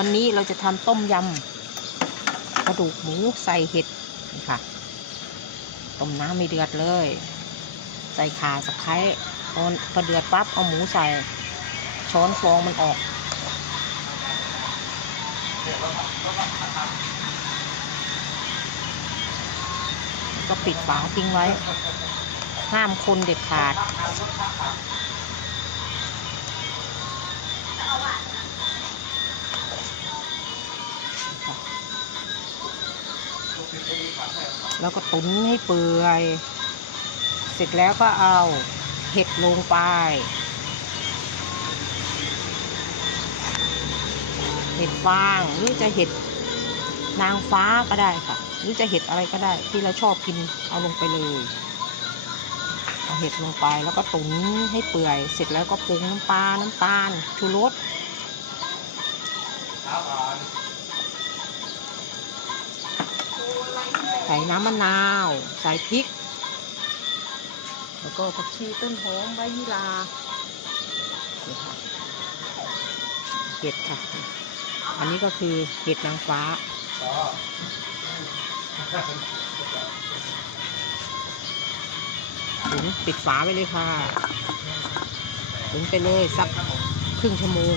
วันนี้เราจะทำต้มยำกระดูกหมูใส่เห็ดนี่ค่ะ ต้มน้ำไม่เดือดเลย ใส่ข่าสะไคร้พอพอเดือดปั๊บเอาหมูใส่ ช้อนฟองมันออกก็ปิดฝาทิ้งไว้ ห้ามคนเด็ดขาด แล้วก็ตุ๋นให้เปื่อย เสร็จแล้วก็เอาเห็ดลงไป เห็ดฟางหรือจะเห็ดนางฟ้าก็ได้ค่ะ หรือจะเห็ดอะไรก็ได้ ที่เราชอบกินเอาลงไปเลย เอาเห็ดลงไปแล้วก็ตุ๋นให้เปื่อย เสร็จแล้วก็ปรุงน้ำปลาน้ำตาลชูรส ใส่น้ำมะนาว ใส่พริก แล้วก็ผักชีต้นหอมใบยี่ลานี่ค่ะเห็ดค่ะ อันนี้ก็คือเห็ดนางฟ้าถึงปิดฝาไปเลยค่ะถึงไปเลยสักครึ่งชั่วโมง